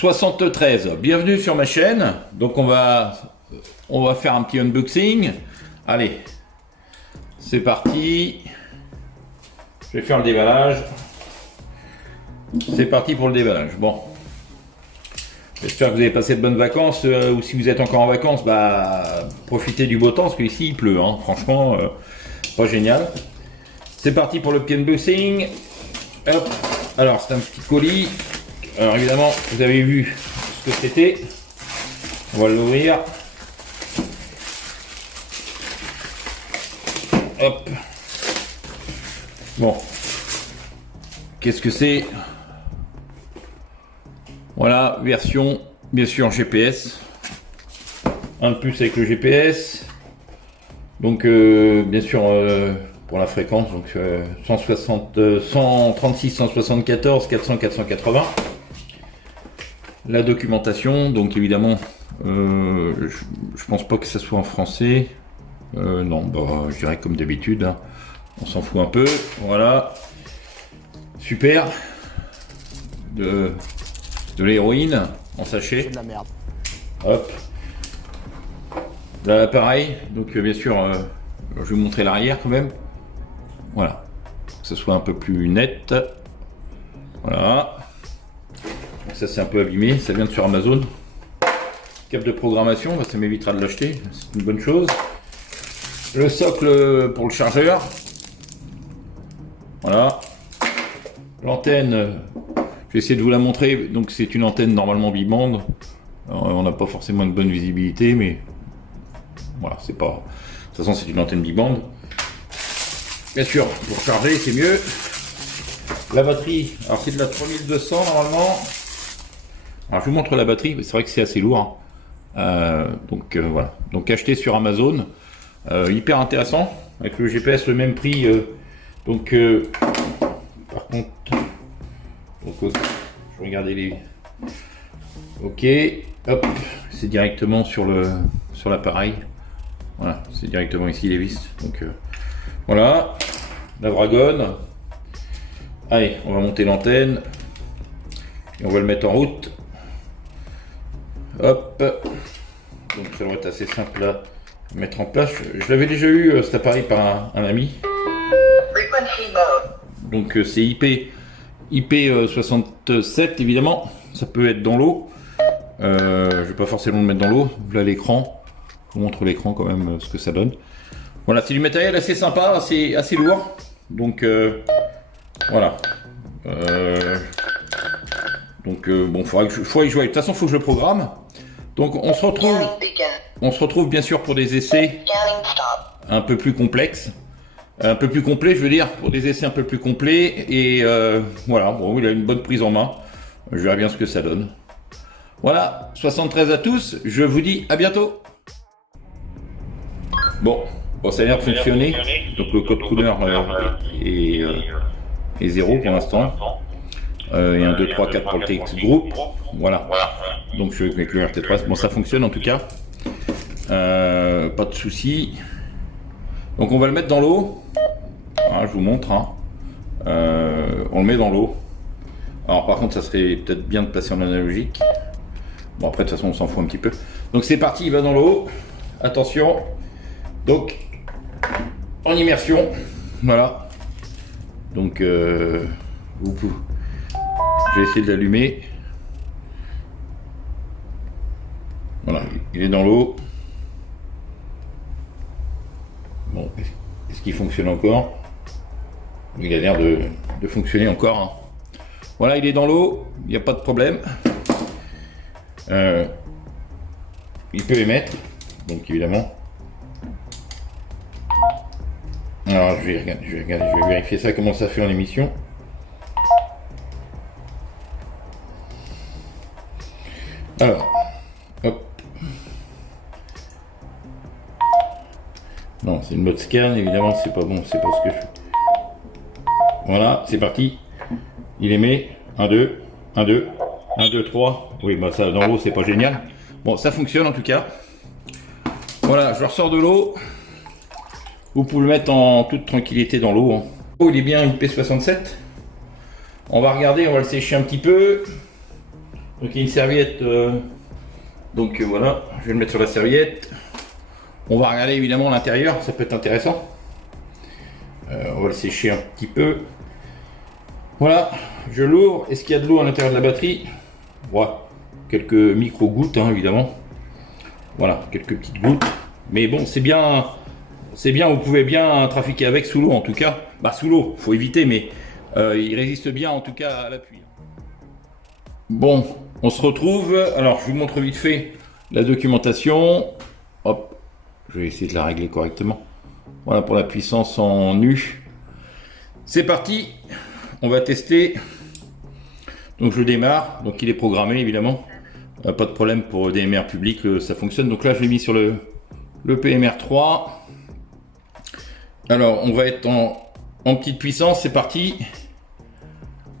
73, bienvenue sur ma chaîne. Donc on va faire un petit unboxing. Allez, c'est parti. Je vais faire le déballage. C'est parti pour le déballage. Bon, j'espère que vous avez passé de bonnes vacances, ou si vous êtes encore en vacances, bah profitez du beau temps, parce qu'ici il pleut, hein. Franchement, pas génial. C'est parti pour le petit unboxing. Hop. Alors c'est un petit colis. Alors évidemment, vous avez vu ce que c'était. On va l'ouvrir. Hop. Bon. Qu'est-ce que c'est? Voilà, version, bien sûr, GPS. Un de plus avec le GPS. Donc, bien sûr, pour la fréquence, donc 136, 174, 400, 480. La documentation, donc évidemment, je pense pas que ça soit en français. Non, bah, je dirais comme d'habitude, hein. On s'en fout un peu. Voilà. Super. De l'héroïne en sachet. C'est de la merde. Hop. Là, l'appareil. Donc, bien sûr, je vais vous montrer l'arrière quand même. Voilà. Que ce soit un peu plus net. Voilà. Donc ça, c'est un peu abîmé. Ça vient de sur Amazon. Câble de programmation. Ça m'évitera de l'acheter. C'est une bonne chose. Le socle pour le chargeur. Voilà. L'antenne. Je vais essayer de vous la montrer. Donc, c'est une antenne normalement bibande. On n'a pas forcément une bonne visibilité, mais voilà, c'est pas. De toute façon, c'est une antenne bibande. Bien sûr, pour charger, c'est mieux. La batterie, alors c'est de la 3200 normalement. Alors, je vous montre la batterie. C'est vrai que c'est assez lourd, hein. Voilà. Donc, acheté sur Amazon. Hyper intéressant. Avec le GPS, le même prix. Par contre. Donc, je regardais les. Ok, hop, c'est directement sur l'appareil. Voilà, c'est directement ici les vis. Donc voilà, la dragonne. Allez, on va monter l'antenne et on va le mettre en route. Hop, donc ça doit être assez simple à mettre en place. Je l'avais déjà eu cet appareil par un ami. Donc c'est IP67 évidemment, ça peut être dans l'eau. Je vais pas forcément le mettre dans l'eau. Là l'écran, je vous montre l'écran quand même ce que ça donne. Voilà, c'est du matériel assez sympa, assez lourd. Donc voilà. Bon, faudra y jouer. De toute façon, faut que je le programme. Donc on se retrouve bien sûr pour des essais un peu plus complexes. Un peu plus complet, je veux dire, pour des essais un peu plus complets. Et voilà, bon, il a une bonne prise en main. Je verrai bien ce que ça donne. Voilà, 73 à tous, je vous dis à bientôt. Bon, ça a l'air de fonctionner. Donc le code couleur est 0 pour l'instant. Et 1, 2, 3, 4 pour le TX Group. Voilà. Donc je vais avec le RT3. Bon, ça fonctionne en tout cas. Pas de soucis. Donc on va le mettre dans l'eau. Ah, je vous montre, hein. On le met dans l'eau. Alors par contre ça serait peut-être bien de passer en analogique. Bon après de toute façon on s'en fout un petit peu. Donc c'est parti, il va dans l'eau. Attention. Donc en immersion. Voilà. Donc je vais essayer de l'allumer. Voilà, il est dans l'eau. Bon, est-ce qu'il fonctionne encore? Il a l'air de fonctionner encore, hein. Voilà, il est dans l'eau, il n'y a pas de problème. Il peut émettre, donc évidemment. Alors je vais vérifier ça, comment ça fait en émission. Alors, hop. Non, c'est une mode scan, évidemment, c'est pas bon, c'est pas ce que je fais. Voilà, c'est parti. Il émet 1, 2, 1, 2, 1, 2, 3. Oui, bah ça dans l'eau, c'est pas génial. Bon, ça fonctionne en tout cas. Voilà, je le ressors de l'eau. Vous pouvez le mettre en toute tranquillité dans l'eau, hein. Il est bien IP67. On va regarder, on va le sécher un petit peu. Donc il y a une serviette, voilà, je vais le mettre sur la serviette. On va regarder évidemment l'intérieur, ça peut être intéressant. On va le sécher un petit peu. Voilà, je l'ouvre. Est-ce qu'il y a de l'eau à l'intérieur de la batterie? Voilà, quelques micro-gouttes, hein, évidemment. Voilà, quelques petites gouttes. Mais bon, c'est bien, vous pouvez bien trafiquer avec sous l'eau en tout cas. Bah sous l'eau, faut éviter, mais il résiste bien en tout cas à l'appui. Bon, on se retrouve. Alors, je vous montre vite fait la documentation. Hop, je vais essayer de la régler correctement. Voilà pour la puissance en U. C'est parti, on va tester. Donc je démarre, donc il est programmé évidemment. Pas de problème pour DMR public, ça fonctionne. Donc là je l'ai mis sur le PMR3. Alors on va être en petite puissance, c'est parti.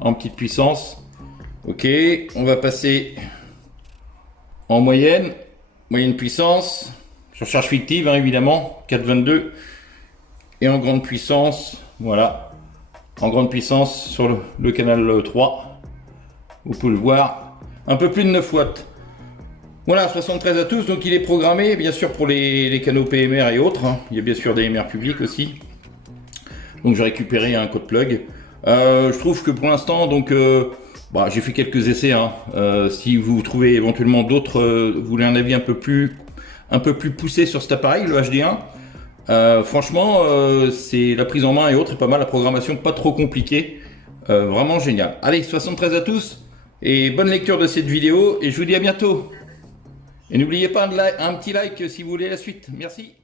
En petite puissance. Ok, on va passer en moyenne puissance, sur charge fictive hein, évidemment, 4,22. Et en grande puissance, voilà, en grande puissance sur le canal 3, vous pouvez le voir, un peu plus de 9 watts. Voilà, 73 à tous, donc il est programmé, bien sûr pour les canaux PMR et autres, hein. Il y a bien sûr des DMR publics aussi. Donc j'ai récupéré un code plug. Je trouve que pour l'instant, donc j'ai fait quelques essais, hein. Si vous trouvez éventuellement d'autres, vous voulez un avis un peu plus poussé sur cet appareil, le HD1. Franchement, c'est la prise en main et autres, est pas mal, la programmation pas trop compliquée, vraiment génial. Allez, 73 à tous et bonne lecture de cette vidéo et je vous dis à bientôt. Et n'oubliez pas un petit like si vous voulez la suite. Merci.